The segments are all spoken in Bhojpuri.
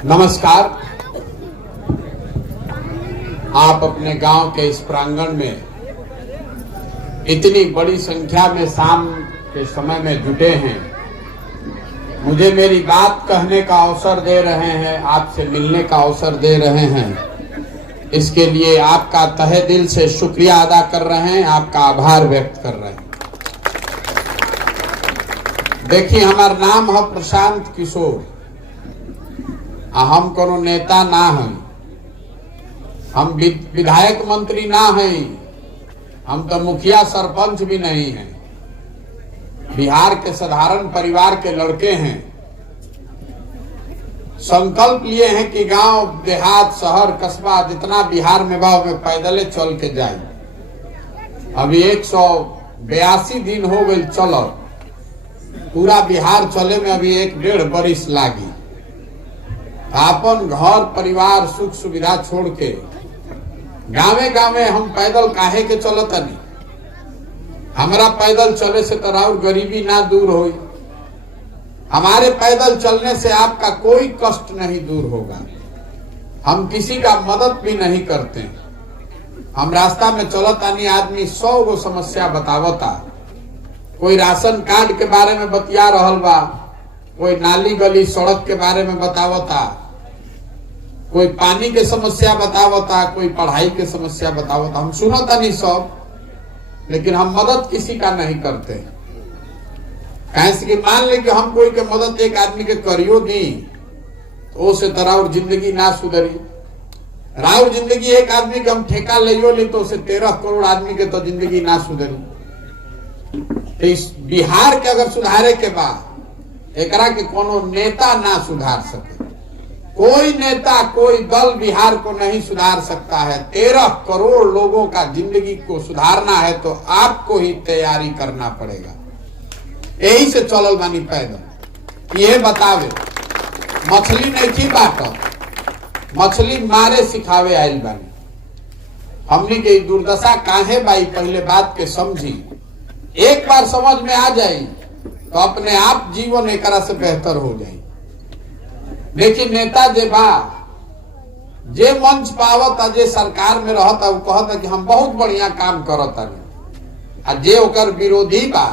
नमस्कार। आप अपने गांव के इस प्रांगण में इतनी बड़ी संख्या में शाम के समय में जुटे हैं, मुझे मेरी बात कहने का अवसर दे रहे हैं, आपसे मिलने का अवसर दे रहे हैं, इसके लिए आपका तहे दिल से शुक्रिया अदा कर रहे हैं, आपका आभार व्यक्त कर रहे हैं। देखिए, हमारा नाम है प्रशांत किशोर। हम कोनो नेता ना हैं, हम विधायक मंत्री ना हैं, हम तो मुखिया सरपंच भी नहीं हैं। बिहार के साधारण परिवार के लड़के हैं। संकल्प लिए हैं कि गांव देहात शहर कस्बा जितना बिहार में बा में पैदल चल के जाए। अभी 182 दिन हो गए चलो, पूरा बिहार चले में अभी 1-1.5 बरिस लागी। अपन घर परिवार सुख सुविधा छोड़ के गावे गावे हम पैदल काहे के चलत नहीं। हमारा पैदल चले से तो और गरीबी ना दूर होई। हमारे पैदल चलने से आपका कोई कष्ट नहीं दूर होगा। हम किसी का मदद भी नहीं करते। हम रास्ता में चलत आनी आदमी 100 गो समस्या बतावता। कोई राशन कार्ड के बारे में बतिया रहल बा, कोई नाली गली सड़क के बारे में बतावता, कोई पानी के समस्या बतावता, कोई पढ़ाई के समस्या बतावता। हम सुनता नहीं सब, लेकिन हम मदद किसी का नहीं करते। कैसे कि मान ले कि हम कोई के मदद एक आदमी के करियो दी तो उसे राउर जिंदगी ना सुधरी। राउर जिंदगी एक आदमी के हम ठेका लियो ली तो उसे 13 करोड़ आदमी के तो जिंदगी ना सुधरी। इस बिहार के अगर सुधारे के बाद एकरा के कोनो नेता ना सुधार सके। कोई नेता कोई दल बिहार को नहीं सुधार सकता है। 13 करोड़ लोगों का जिंदगी को सुधारना है तो आपको ही तैयारी करना पड़ेगा। यही से चलल बानी पैदल। ये बतावे मछली नहीं की बात, मछली मारे सिखावे आयल बानी। हमने के दुर्दशा काहे बाई, पहले बात के समझी। एक बार समझ में आ जाए तो अपने आप जीवन एक तरह से बेहतर हो जाए। देखिए, नेता जे बा जे मंच पावता, जे सरकार में रहता, वो कहता कि हम बहुत बढ़िया काम करता। आ जे ओकर विरोधी बा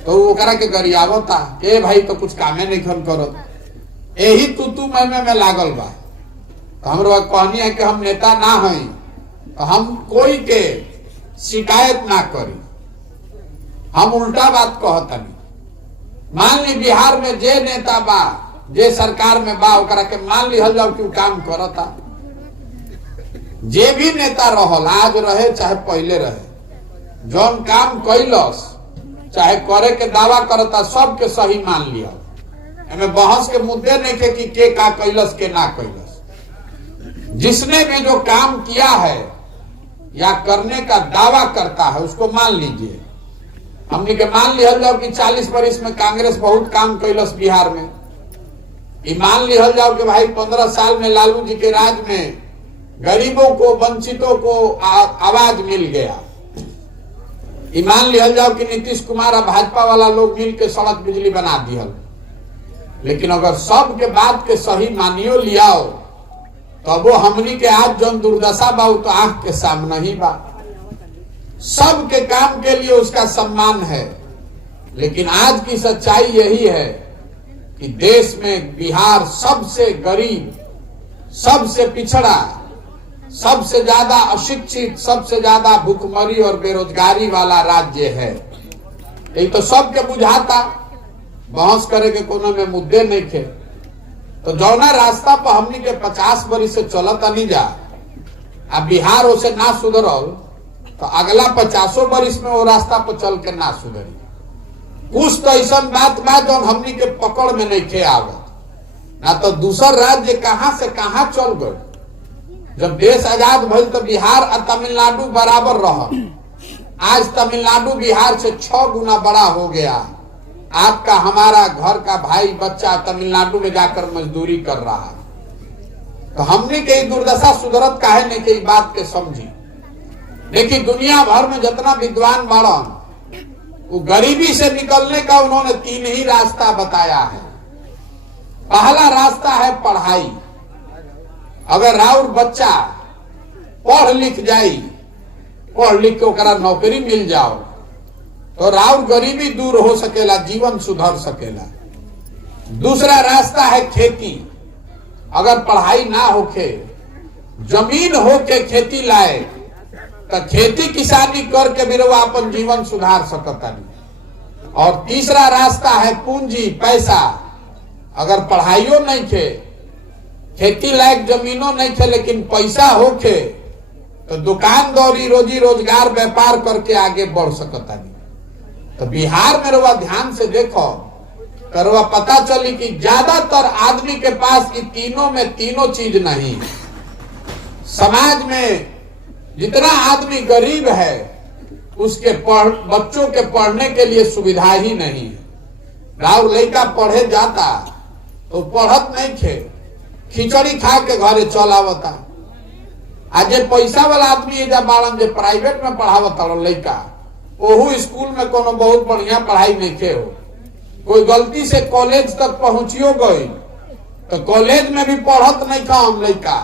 तो ओकरा के गरियावता के भाई तो कुछ कामे नहीं करत। यही तू में लागल बा। तो हम कहनी है कि हम नेता ना हैं तो हम कोई के शिकायत ना करी। हम उल्टा बात कहतनी। मान ली बिहार में जे नेता बा, जे सरकार में बा, ओकरा के मान लिहल जाओ कि काम करता। जे भी नेता रहल, आज रहे चाहे पहले रहे, जौन काम कैलस चाहे करे के दावा करता, सबके सही मान लिया। हमें बहस के मुद्दे नहीं थे कि के का कैलस के ना कैलस। जिसने भी जो काम किया है या करने का दावा करता है उसको मान लीजिए। हमने के मान लिहल जाओ कि 40 बरिस में कांग्रेस बहुत काम कैलस बिहार में। मान लिहल जाओ कि भाई 15 साल में लालू जी के राज में गरीबों को, वंचितों को आवाज मिल गया। मान लिहल जाओ कि नीतीश कुमार और भाजपा वाला लोग मिल के सड़क बिजली बना दिहल। लेकिन अगर सब के बात के सही मानियो लियाओ तो वो हमनी के आज जो दुर्दशा बा तो आंख के सामने ही बा। सबके काम के लिए उसका सम्मान है, लेकिन आज की सच्चाई यही है कि देश में बिहार सबसे गरीब, सबसे पिछड़ा, सबसे ज्यादा अशिक्षित, सबसे ज्यादा भूखमरी और बेरोजगारी वाला राज्य है। यही तो सबके बुझाता, बहस करे के कोनो में मुद्दे नहीं थे। तो जौना रास्ता पर हमनी के 50 बरिस से चलत नहीं जा, अब बिहार उसे ना सुधरल तो अगला 50 बरिस में वो रास्ता पर चल के ना सुधरी। कुछ तो ऐसा बात बा जो हमनी के पकड़ में नहीं थे आवत, ना तो दूसर राज्य कहां से कहां चल गए। जब देश आजाद भइल तो बिहार और तमिलनाडु बराबर रहा। आज तमिलनाडु बिहार से 6 गुना बड़ा हो गया। आपका हमारा घर का भाई बच्चा तमिलनाडु में जाकर मजदूरी कर रहा है। तो हमने के दुर्दशा सुधरत काहे नहीं के बात के समझी। देखिए, दुनिया भर में जितना विद्वान बाड़न वो गरीबी से निकलने का उन्होंने 3 ही रास्ता बताया है। पहला रास्ता है पढ़ाई। अगर राउर बच्चा पढ़ लिख जाई, पढ़ लिख के ओकरा नौकरी मिल जाओ, तो राउर गरीबी दूर हो सकेला, जीवन सुधर सकेला। दूसरा रास्ता है खेती। अगर पढ़ाई ना होके, जमीन होके खेती लाए, तो खेती किसानी करके भी रउआ अपन जीवन सुधार सकता। और तीसरा रास्ता है पूंजी, पैसा। अगर पढ़ाइयो नहीं थे, खेती लायक जमीनों नहीं थे, लेकिन पैसा होके, तो दुकान दौरी, रोजी रोजगार, व्यापार करके आगे बढ़ सकता। तो बिहार में रउआ ध्यान से देखो, तो रउआ पता चली कि ज्यादातर आदमी के पास ये तीनों में तीनों चीज नहीं। समाज में जितना आदमी गरीब है, उसके बच्चों के पढ़ने के लिए सुविधा ही नहीं है। राउर लड़का पढ़े जाता तो पढ़त नहीं थे, खिचड़ी खा के घरे चल आवता। आज पैसा वाला आदमी जब बाड़न जे प्राइवेट में पढ़ावता लड़का, ओहू स्कूल में कोनो बहुत बढ़िया पढ़ाई नहीं थे हो। कोई गलती से कॉलेज तक पहुंचियो गई, तो कॉलेज में भी पढ़त नहीं था। हम लड़का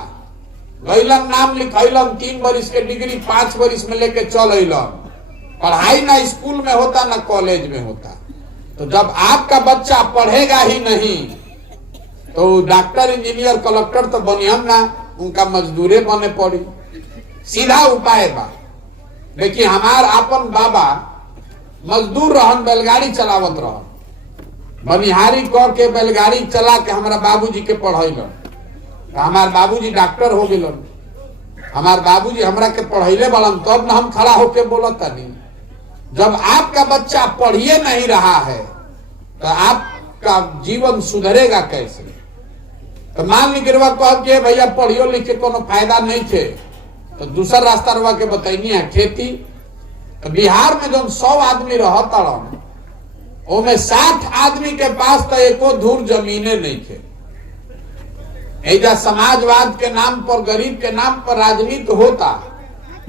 गईलन, नाम लिखैलन, 3 वर्ष के डिग्री 5 वर्ष में लेके चल अलन। पढ़ाई ना स्कूल में होता ना कॉलेज में होता। तो जब आपका बच्चा पढ़ेगा ही नहीं, तो डॉक्टर, इंजीनियर, कलेक्टर तो बनियन ना, उनका मजदूरे बने पड़ी। सीधा उपाय बा। देखिए, हमार अपन बाबा मजदूर रहन, बैलगाड़ी चलावत रहन, बनिहारी कर के बैलगाड़ी चला के हमारा बाबूजी के पढ़ैलन। हमार बाबूजी डॉक्टर हो गए। हमार बाबूजी हमरा के पढ़ैले बलन, तब न हम खड़ा होके बोलत नहीं। जब आपका बच्चा पढ़िए नहीं रहा है, तो आपका जीवन सुधरेगा कैसे? तो मान ली गिरवा कह के भैया पढ़ियो लिख के कोनो फायदा नहीं थे, तो दूसरा रास्ता रवा के बताइनी है खेती। तो बिहार में जो 100 आदमी रहता, उनमें 60 आदमी के पास तो एको धूर जमीने नहीं थे। ऐजा समाजवाद के नाम पर, गरीब के नाम पर राजनीति होता,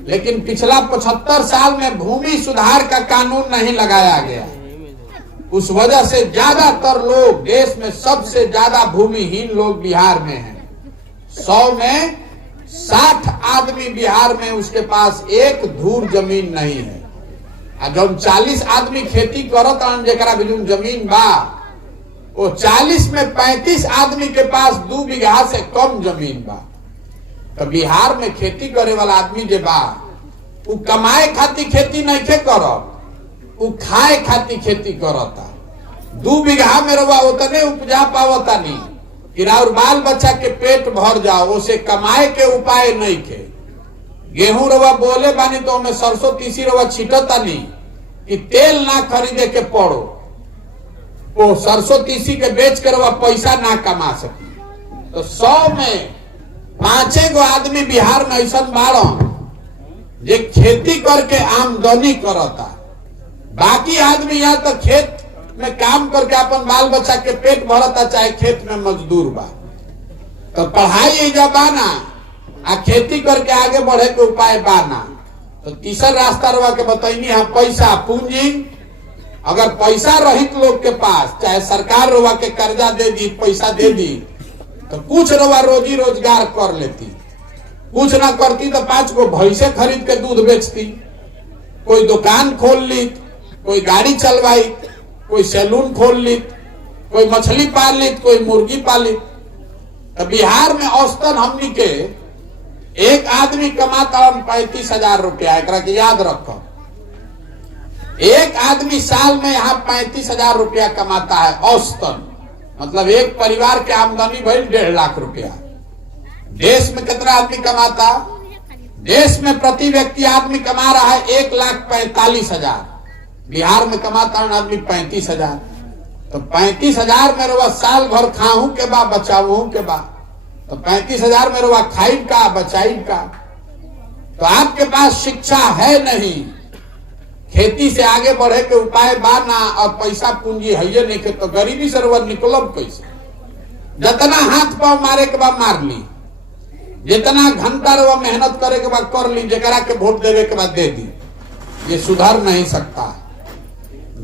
लेकिन पिछला 75 साल में भूमि सुधार का कानून नहीं लगाया गया। उस वजह से ज्यादातर लोग, देश में सबसे ज्यादा भूमिहीन लोग बिहार में हैं। 100 में 60 आदमी बिहार में उसके पास एक धूर जमीन नहीं है। जब 40 आदमी खेती करत जरा भी जमीन बा, वो 40 में 35 आदमी के पास 2 बीघा से कम जमीन बा। तो बिहार में खेती करे वाला आदमी जे बा, वो कमाए खातिर खेती नहीं खे करत, वो खाए खातिर खेती करता। 2 बीघा में रवा उतने उपजा पावता नहीं कि और बाल बच्चा के पेट भर जाओ, उसे कमाए के उपाय नहीं थे। गेहूं रवा बोले बानी तो हमें सरसों तीसी रवा छिटता नहीं कि तेल ना खरीदे के पड़ो, वो सरसों तीसी के बेच कर रवा पैसा ना कमा सकी। तो 100 में 5 गो आदमी बिहार में ऐसा बाड़न जे खेती करके आमदनी करता। बाकी आदमी यहाँ तो खेत में काम करके अपन बाल बच्चा के पेट भरता, चाहे खेत में मजदूर बा। तो पढ़ाई जब बाना आ खेती करके आगे बढ़े के उपाय बाना। तो तीसरा रास्ता रवा के बताइनी है पैसा, पूंजी। अगर पैसा रहित लोग के पास, चाहे सरकार रवा के कर्जा दे दी, पैसा दे दी, तो कुछ रवा रोजी रोजगार कर लेती। कुछ ना करती तो 5 गो भैंसे खरीद के दूध बेचती, कोई दुकान खोल ली, कोई गाड़ी चलवाई, कोई सैलून खोल ली, कोई मछली पाल ली, कोई मुर्गी पाली। तो बिहार में औसतन हमनी के एक आदमी कमाता 35,000 रुपया। एक याद रखो, एक आदमी साल में यहाँ 35,000 रुपया कमाता है औसतन। मतलब एक परिवार के आमदनी भइल 1.5 लाख रुपया। देश में कितना आदमी कमाता? देश में प्रति व्यक्ति आदमी कमा रहा है 1,45,000। बिहार में कमाता है आदमी 35,000। तो 35,000 में रुआ साल भर खाऊं के बा, बचाऊ के बा। तो 35,000 में रुआ खाइब का, बचाइब का। तो आपके पास शिक्षा है नहीं, खेती से आगे बढ़े के उपाय बाना, और पैसा पूंजी है नहीं के, तो गरीबी से रुआ निकलब कैसे? जितना हाथ पांव मारे के बाद मार ली, जितना घंटा रुआ मेहनत करे के बाद कर ली, जरा के वोट देवे के बाद दे दी। ये सुधर नहीं सकता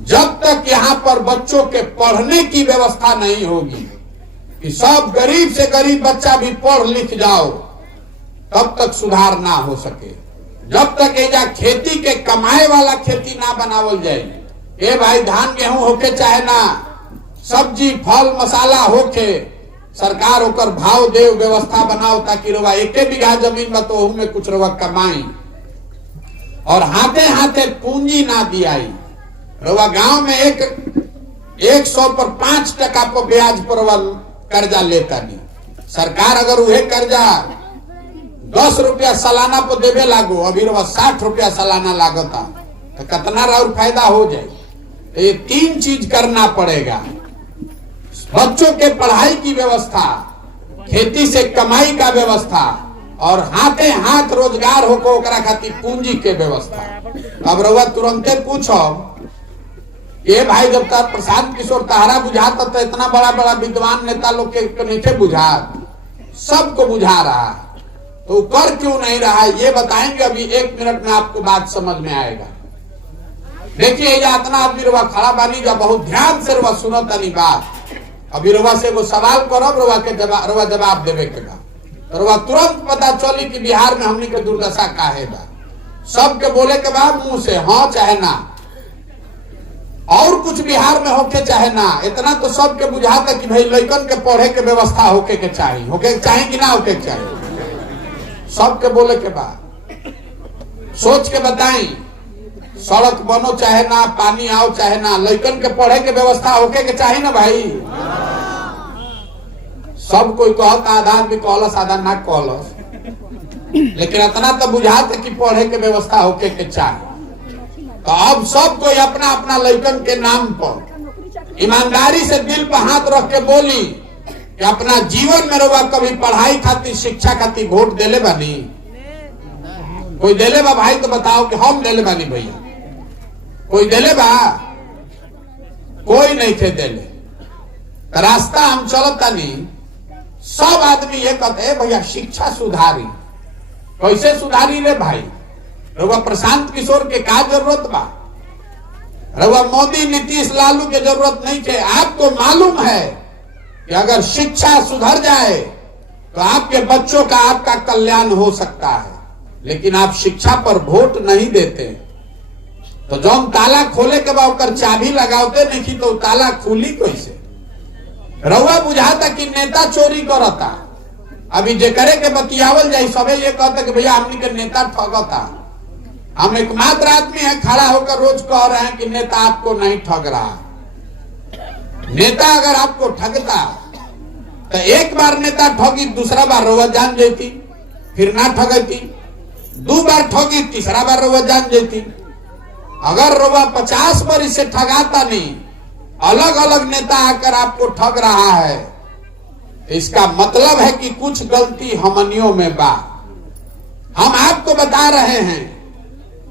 जब तक यहाँ पर बच्चों के पढ़ने की व्यवस्था नहीं होगी। कि सब गरीब से गरीब बच्चा भी पढ़ लिख जाओ, तब तक सुधार ना हो सके। जब तक एजा खेती के कमाए वाला खेती ना बनावल जाए, ए भाई धान गेहूं होके चाहे ना, सब्जी फल मसाला होके, सरकार होकर भाव देव व्यवस्था बनाओ, ताकि रवा एक बीघा जमीन में तो में कुछ रवा कमाई, और हाथे हाथे पूंजी ना दियाई। रवा गांव में 100 पर 5% पर ब्याज पर कर्जा लेता नहीं। सरकार अगर वह कर्जा 10 रुपया सालाना पर देवे लागो, अभी रवा 60 रुपया सालाना लागता, तो कितना और फायदा हो जाए। तो ये 3 चीज करना पड़ेगा, बच्चों के पढ़ाई की व्यवस्था, खेती से कमाई का व्यवस्था, और हाथे हाथ रोजगार होको ओकरा खातिर पूंजी के व्यवस्था। अब रउआ तुरंते पूछो, ये भाई जब तक प्रशांत किशोर तहरा बुझाता तो इतना बड़ा बड़ा विद्वान नेता लोग के नहीं बुझा, सबको बुझा रहा, तो कर क्यों नहीं रहा है ये बताएंगे। अभी 1 मिनट में आपको बात समझ में आएगा। देखिए इतना आदमी रवा खड़ा बानी, जब बहुत ध्यान से रवा सुनो तनी बात। अभी रवा से वो सवाल करब, रवा के रवा जवाब देवे के बा, रवा तुरंत पता चली कि बिहार में हमनी के दुर्दशा काहे बा। सबके बोले के बाद मुंह से हाँ चाहे ना, और कुछ बिहार में होके चाहे ना, इतना तो सबके बुझाता कि भाई लड़कन के पढ़े के व्यवस्था होके के चाहिए कि ना होके के चाहिए। सबके बोले के बाद सोच के बताई, सड़क बनो चाहे ना, पानी आओ चाहे ना, लड़कन के पढ़े के व्यवस्था होके के चाहिए ना भाई। सब कोई कहता, आधार भी कहलस आधार ना कहलस, लेकिन इतना तो बुझाता कि पढ़े के व्यवस्था होके के चाहिए। तो अब सब कोई अपना अपना लड़कन के नाम पर ईमानदारी से दिल पर हाथ रख के बोली कि अपना जीवन में रवा कभी पढ़ाई खातिर शिक्षा खातिर वोट देले बानी? कोई देले बा भाई? तो बताओ कि हम देले बानी भैया। कोई देले बा? कोई नहीं थे देले। रास्ता हम चलता नहीं, सब आदमी ये कहते भैया शिक्षा सुधारी। कैसे सुधारी रे भाई? रउआ प्रशांत किशोर के का जरूरत बा? रउआ मोदी नीतीश लालू के जरूरत नहीं है। आपको मालूम है कि अगर शिक्षा सुधर जाए तो आपके बच्चों का आपका कल्याण हो सकता है, लेकिन आप शिक्षा पर वोट नहीं देते। तो जो हम ताला खोले के बाद चाबी लगाते नहीं तो ताला खुली कैसे? रउआ बुझाता कि नेता चोरी करता। अभी जे करे के बतियावल जाए सबे ये कहता कि भैया हमनी के नेता ठगता। हम एकमात्र आदमी है खड़ा होकर रोज कह रहे हैं कि नेता आपको नहीं ठग रहा। नेता अगर आपको ठगता तो एक बार नेता ठगी, दूसरा बार रउआ जान जाती, फिर ना ठगती। 2 बार ठगी, तीसरा बार रउआ जान जाती। अगर रउआ 50 बार इससे ठगाता नहीं, अलग अलग नेता आकर आपको ठग रहा है, इसका मतलब है कि कुछ गलती हमनियों में बा। हम आपको बता रहे हैं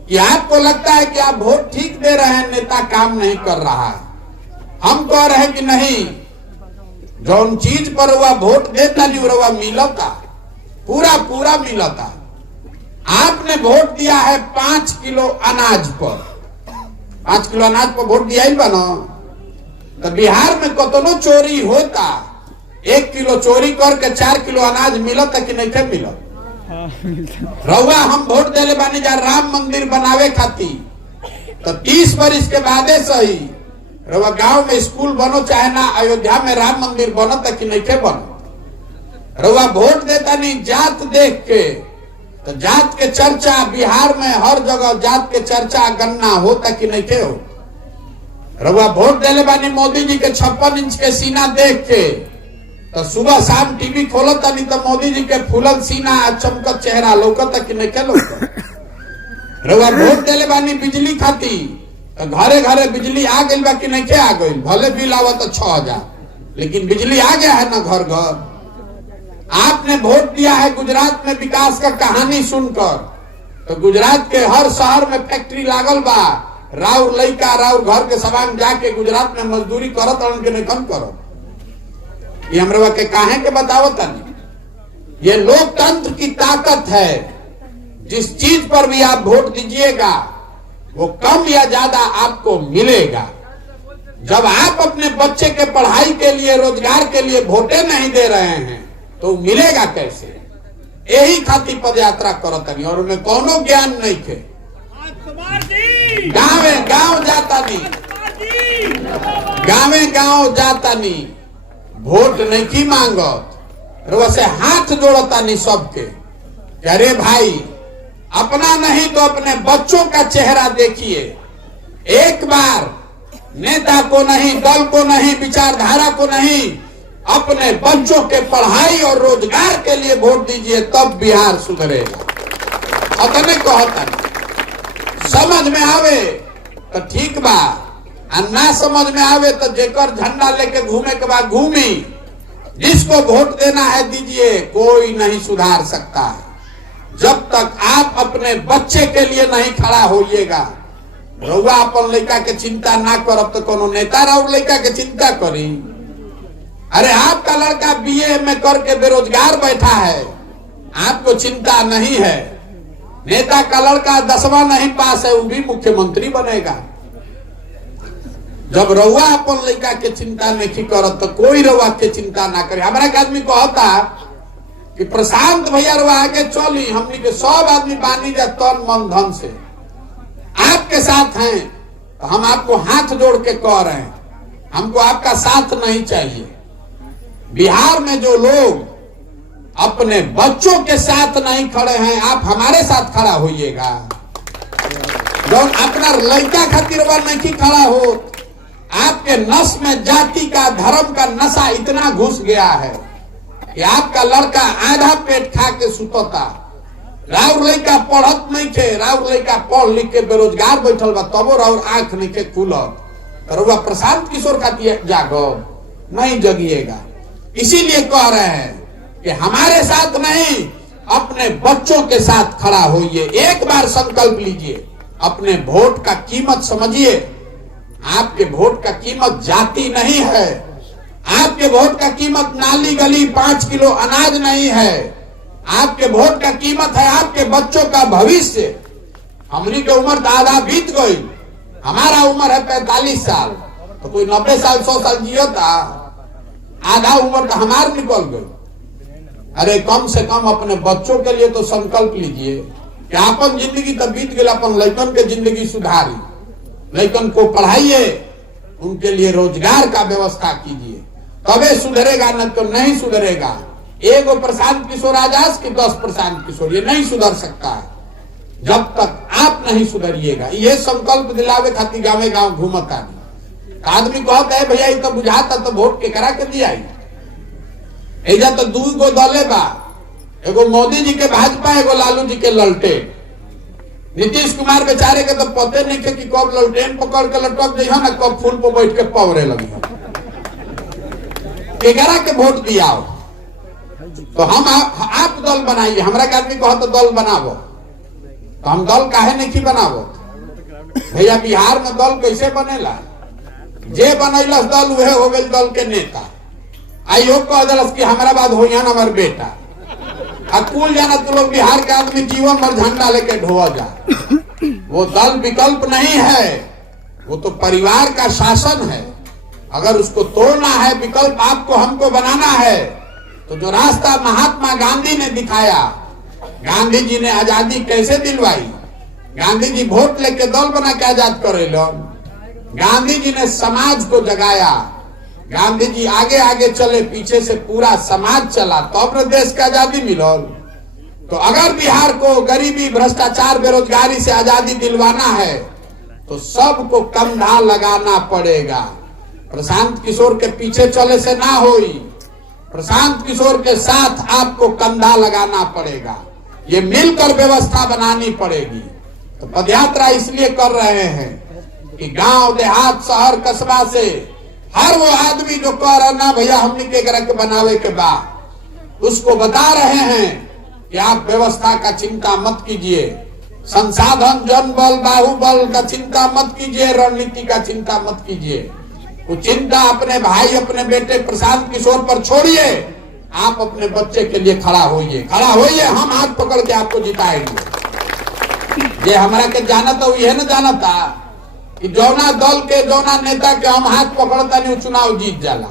कि आपको लगता है कि आप वोट ठीक दे रहे हैं, नेता काम नहीं कर रहा है। हम कह रहे हैं कि नहीं, जो उन चीज पर वह वोट देता नहीं वह मिलता, पूरा पूरा मिलता। आपने वोट दिया है 5 किलो अनाज पर, 5 किलो अनाज पर वोट दिया ही बना। तो बिहार में कतनो चोरी होता, 1 किलो चोरी करके 4 किलो अनाज मिलता कि नहीं थे मिलत? रउआ हम वोट देले बानी जा राम मंदिर बनावे खातिर, तो 30 बरिस के बादे सही रउआ गांव में स्कूल बनो चाहे ना, अयोध्या में राम मंदिर बनता कि नहीं थे बनो? रउआ वोट देता नहीं जात देख के, तो जात के चर्चा बिहार में हर जगह जात के चर्चा गन्ना होता कि नहीं थे हो? रउआ वोट देले बानी मोदी जी के 56 इंच के सीना देख के, तो सुबह शाम टीवी खोलता नहीं तो मोदी जी के फूलल सीना चमकत चेहरा लौकता कि नहीं के लौकता? रउआ वोट देले बानी बिजली खाती, तो घरे घरे बिजली आ गई बा कि नहीं के आ गई? भले बिल आवत 6000, लेकिन बिजली आ गया है ना घर घर। आपने वोट दिया है गुजरात में विकास का कहानी सुनकर, तो गुजरात के हर शहर में फैक्ट्री लागल बा। राउर लइका राउर घर के सवांग जाके गुजरात में मजदूरी करत के नहीं कम करो। ये हमरा के काहे के बतावत नहीं? ये लोकतंत्र की ताकत है। जिस चीज पर भी आप वोट दीजिएगा वो कम या ज्यादा आपको मिलेगा। जब आप अपने बच्चे के पढ़ाई के लिए, रोजगार के लिए वोटे नहीं दे रहे हैं तो मिलेगा कैसे? यही खातिर पद यात्रा करतनी और उनमें कोनो ज्ञान नहीं थे। गाँवे गाँव जाता नहीं, गाँवे गाँव जाता नहीं, वोट नहीं की मांगत, वैसे हाथ जोड़ता नहीं सबके। अरे भाई, अपना नहीं तो अपने बच्चों का चेहरा देखिए। एक बार नेता को नहीं, दल को नहीं, विचारधारा को नहीं, अपने बच्चों के पढ़ाई और रोजगार के लिए वोट दीजिए, तब बिहार सुधरेगा। अपने कहता समझ में आवे तो ठीक बा, और ना समझ में आवे तो जेकर झंडा लेके घूमे के बाद घूमी, जिसको वोट देना है दीजिए, कोई नहीं सुधार सकता है। जब तक आप अपने बच्चे के लिए नहीं खड़ा होइएगा। रउआ अपन लड़का के चिंता ना करब तो कोनो नेता रउआ लड़का के चिंता करी। अरे आपका लड़का बीए में करके बेरोजगार बैठा है, आपको चिंता नहीं है। नेता का लड़का 10वां नहीं पास है, वो भी मुख्यमंत्री बनेगा। जब रउआ अपन लड़का के चिंता नहीं करत तो कोई रउआ के चिंता ना करे। हमारा एक आदमी कहता कि प्रशांत भैया रउआ आगे चली, हमनी के सब आदमी बानी जा तन मन धन से आपके साथ हैं, तो हम आपको हाथ जोड़ के कह रहे हैं, हमको आपका साथ नहीं चाहिए। बिहार में जो लोग अपने बच्चों के साथ नहीं खड़े हैं, आप हमारे साथ खड़ा होइएगा। जब अपना लड़का खातिर नहीं खड़ा हो, आपके नस में जाति का, धर्म का नशा इतना घुस गया है कि आपका लड़का आधा पेट खा के सुतता। राउर लड़का पढ़त नहीं थे, राउर लड़का पढ़ लिख के बेरोजगार बैठल बा, तबो राउर आंख नहीं के खुलत। तो प्रशांत किशोर का जागो नहीं जगिएगा। इसीलिए कह रहे हैं कि हमारे साथ नहीं, अपने बच्चों के साथ खड़ा होइए। एक बार संकल्प लीजिए, अपने वोट का कीमत समझिए। आपके वोट का कीमत जाति नहीं है, आपके वोट का कीमत नाली गली 5 किलो अनाज नहीं है, आपके वोट का कीमत है आपके बच्चों का भविष्य। हमनी के उम्र आधा बीत गई, हमारा उम्र है 45 साल, तो कोई 90 साल 100 साल जियो था, आधा उम्र तो हमार निकल गई। अरे कम से कम अपने बच्चों के लिए तो संकल्प लीजिए कि अपन जिंदगी तो बीत गई, अपन लड़कन के जिंदगी सुधारी, लड़कन को पढ़ाइए, उनके लिए रोजगार का व्यवस्था कीजिए, तबे सुधरेगा, न तो नहीं सुधरेगा। एगो प्रशांत किशोर आजाद की 10 प्रशांत किशोर, ये नहीं सुधर सकता है जब तक आप नहीं सुधरिएगा। ये संकल्प दिलावे खातिर गाँव गाँव घूमता नहीं। आदमी कहता है भैया ये तो बुझाता तो वोट के करा के दिया। एजा तो 2 गो दले बा, एगो मोदी जी के भाजपा, एगो लालू जी के ललटेन। नीतीश कुमार बेचारे के तो पते नहीं थे कि कब ललटेन पकड़ के लटक जाइए ना, कब फूल पर बैठ के पवरे लगी। केकरा के वोट दिया तो हम आप दल बनाइए। हमरा के आदमी कहो तो दल बनावो, तो हम दल काहे नहीं बनावो भैया? बिहार में दल कैसे बनेला? जे बनैलस दल वह हो गई दल के नेता। आइयो कह दिलस कि हमारा बाद हो हमार बेटा। कुल जाना तो लोग बिहार के आदमी जीवन भर झंडा लेके ढोआ जा। वो दल विकल्प नहीं है, वो तो परिवार का शासन है। अगर उसको तोड़ना है, विकल्प आपको हमको बनाना है, तो जो रास्ता महात्मा गांधी ने दिखाया, गांधी जी ने आजादी कैसे दिलवाई? गांधी जी वोट लेके दल बना के आजाद करे लो। गांधी जी ने समाज को जगाया, गांधी जी आगे आगे चले, पीछे से पूरा समाज चला, तो अपने देश का आजादी मिलो। तो अगर बिहार को गरीबी, भ्रष्टाचार, बेरोजगारी से आजादी दिलवाना है तो सबको कंधा लगाना पड़ेगा। प्रशांत किशोर के पीछे चले से ना होई, प्रशांत किशोर के साथ आपको कंधा लगाना पड़ेगा। ये मिलकर व्यवस्था बनानी पड़ेगी। तो पदयात्रा इसलिए कर रहे हैं कि गांव देहात, शहर, कस्बा से हर वो आदमी जो कह रहा ना भैया हमने के घर के बनावे के बाद, उसको बता रहे हैं कि आप व्यवस्था का चिंता मत कीजिए, संसाधन, जन बल, बाहुबल का चिंता मत कीजिए, रणनीति का चिंता मत कीजिए। वो चिंता अपने भाई, अपने बेटे प्रशांत किशोर पर छोड़िए। आप अपने बच्चे के लिए खड़ा होइए, खड़ा होइए। हम हाथ पकड़ के आपको जिताएंगे। ये हमारा के जाना तो यह न जाना था कि जौना दल के जौना नेता के हम हाथ पकड़ता नहीं चुनाव जीत जाला।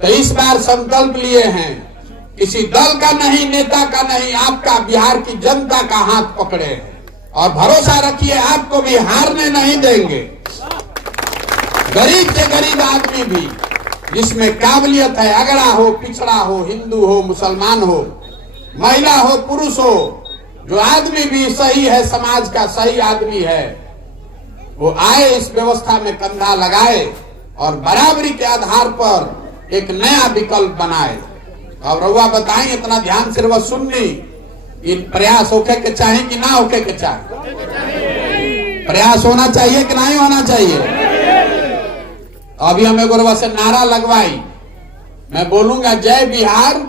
तो इस बार संकल्प लिए हैं, किसी दल का नहीं, नेता का नहीं, आपका बिहार की जनता का हाथ पकड़े हैं और भरोसा रखिए आपको भी हारने नहीं देंगे। गरीब से गरीब आदमी भी जिसमें काबिलियत है, अगड़ा हो, पिछड़ा हो, हिंदू हो, मुसलमान हो, महिला हो, पुरुष हो, जो आदमी भी सही है, समाज का सही आदमी है, वो आए, इस व्यवस्था में कंधा लगाए और बराबरी के आधार पर एक नया विकल्प बनाए। और रउआ बताएं, इतना ध्यान से रउआ सुननी, इन प्रयास होके के चाहे कि ना होके के चाहे? प्रयास होना चाहिए कि नहीं होना चाहिए? अभी हमें गोरवा से नारा लगवाई, मैं बोलूंगा जय बिहार,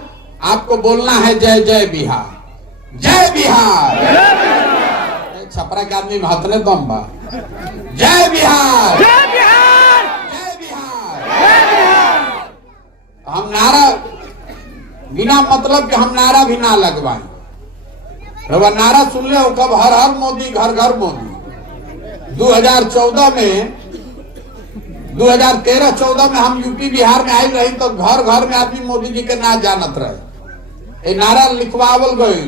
आपको बोलना है जय जय बिहार, जय बिहार। छपरा के आदमी में हथने दम बा, जय बिहार, जय बिहार, जय बिहार। हम नारा बिना मतलब के हम नारा भी ना लगवाएं। रवा नारा सुन ले हो कब, हर हर मोदी, घर घर मोदी। 2014 में 2013-14 में हम यूपी बिहार में आई रही तो घर घर में आदमी मोदी जी के ना जानत रहे। ये नारा लिखवावल गई,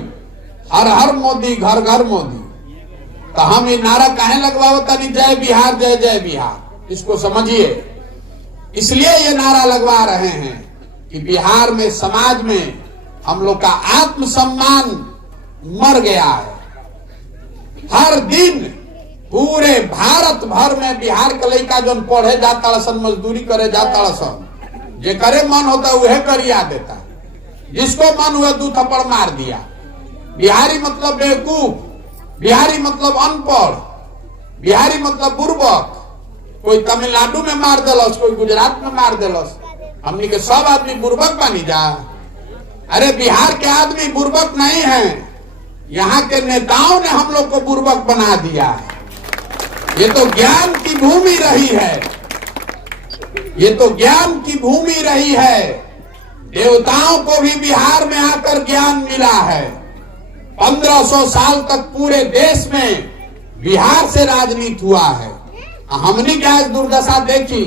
हर हर मोदी, घर घर मोदी। तो हम ये नारा काहे लगवावता नहीं, जय बिहार, जय जय बिहार, इसको समझिए। इसलिए ये नारा लगवा रहे हैं कि बिहार में, समाज में हम लोग का आत्मसम्मान मर गया है। हर दिन पूरे भारत भर में बिहार के लड़का जो पढ़े जाता सन, मजदूरी करे जाता सन, जे करे मन होता उहे करिया देता, जिसको मन हुआ 2 थप्पड़ मार दिया। बिहारी मतलब बेवकूफ, बिहारी मतलब अनपढ़, बिहारी मतलब बुर्बक। कोई तमिलनाडु में मार दिलस, कोई गुजरात में मार दिलस, हमनी के सब आदमी बुर्बक बनी जा। अरे बिहार के आदमी बुर्बक नहीं है, यहाँ के नेताओं ने हम लोग को बुर्बक बना दिया है। ये तो ज्ञान की भूमि रही है, ये तो ज्ञान की भूमि रही है। देवताओं को भी बिहार में आकर ज्ञान मिला है। 1500 साल तक पूरे देश में बिहार से राजनीति हुआ है। हमनी क्या दुर्दशा देखी,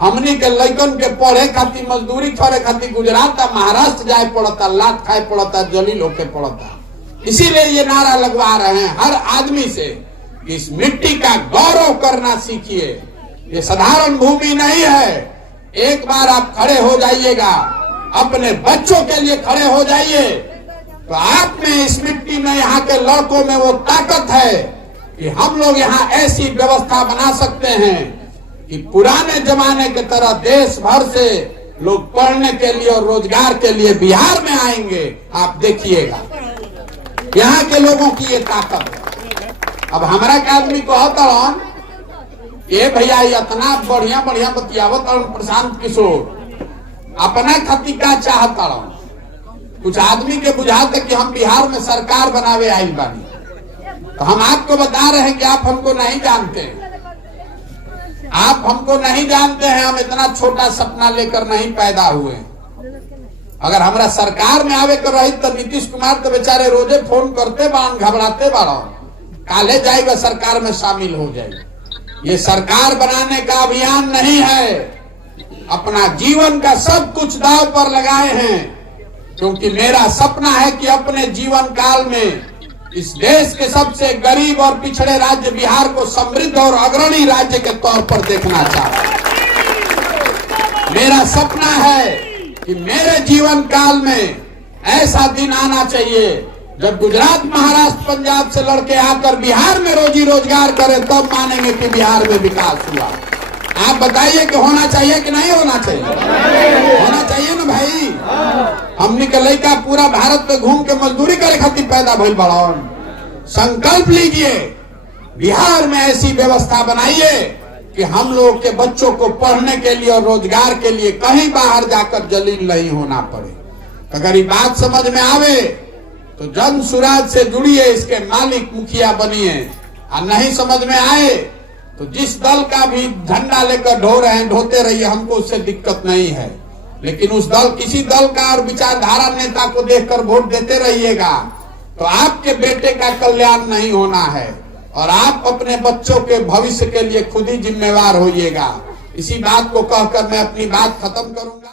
हमनी के लड़कन के पढ़े खातिर, मजदूरी करे खातिर गुजरात या महाराष्ट्र जाए पड़ता, लात खाए पड़ता, जलील होके पड़ता। इसीलिए ये नारा लगवा रहे हैं हर आदमी से, इस मिट्टी का गौरव करना सीखिए। ये साधारण भूमि नहीं है। एक बार आप खड़े हो जाइएगा, अपने बच्चों के लिए खड़े हो जाइए, तो आप में, इस मिट्टी में, यहाँ के लड़कों में वो ताकत है कि हम लोग यहाँ ऐसी व्यवस्था बना सकते हैं कि पुराने जमाने के तरह देश भर से लोग पढ़ने के लिए और रोजगार के लिए बिहार में आएंगे। आप देखिएगा यहाँ के लोगों की ये ताकत है। अब हमारा के आदमी कहता ये भैया इतना बढ़िया बढ़िया बतियावत प्रशांत किशोर अपना खती का चाहता। कुछ आदमी के बुझाते कि हम बिहार में सरकार बनावे आई बानी, तो हम आपको बता रहे हैं कि आप हमको नहीं जानते, आप हमको नहीं जानते हैं। हम इतना छोटा सपना लेकर नहीं पैदा हुए। अगर हमारा सरकार में आवे कर रही तो नीतीश कुमार तो बेचारे रोजे फोन करते बाण, घबराते बाड़ा, काले जाएगा सरकार में शामिल हो जाएगा। ये सरकार बनाने का अभियान नहीं है। अपना जीवन का सब कुछ दांव पर लगाए हैं, क्योंकि मेरा सपना है कि अपने जीवन काल में इस देश के सबसे गरीब और पिछड़े राज्य बिहार को समृद्ध और अग्रणी राज्य के तौर पर देखना चाहता हूं। मेरा सपना है कि मेरे जीवन काल में ऐसा दिन आना चाहिए जब गुजरात, महाराष्ट्र, पंजाब से लड़के आकर बिहार में रोजी रोजगार करें, तब मानेंगे कि बिहार में विकास हुआ। आप बताइए कि होना चाहिए कि नहीं होना चाहिए? होना चाहिए ना भाई। हमने के लड़का पूरा भारत में घूम के मजदूरी करे खातिर पैदा भइल बड़न। संकल्प लीजिए, बिहार में ऐसी व्यवस्था बनाइए कि हम लोग के बच्चों को पढ़ने के लिए और रोजगार के लिए कहीं बाहर जाकर जलील नहीं होना पड़े। अगर ये बात समझ में आवे तो जन सुराज से जुड़िए, इसके मालिक मुखिया बनिए। और नहीं समझ में आए तो जिस दल का भी झंडा लेकर ढो रहे हैं ढोते रहिए, हमको उससे दिक्कत नहीं है। लेकिन उस दल, किसी दल का और विचारधारा नेता को देखकर वोट देते रहिएगा तो आपके बेटे का कल्याण नहीं होना है। और आप अपने बच्चों के भविष्य के लिए खुद ही जिम्मेवार होइएगा। इसी बात को कहकर मैं अपनी बात खत्म करूंगा।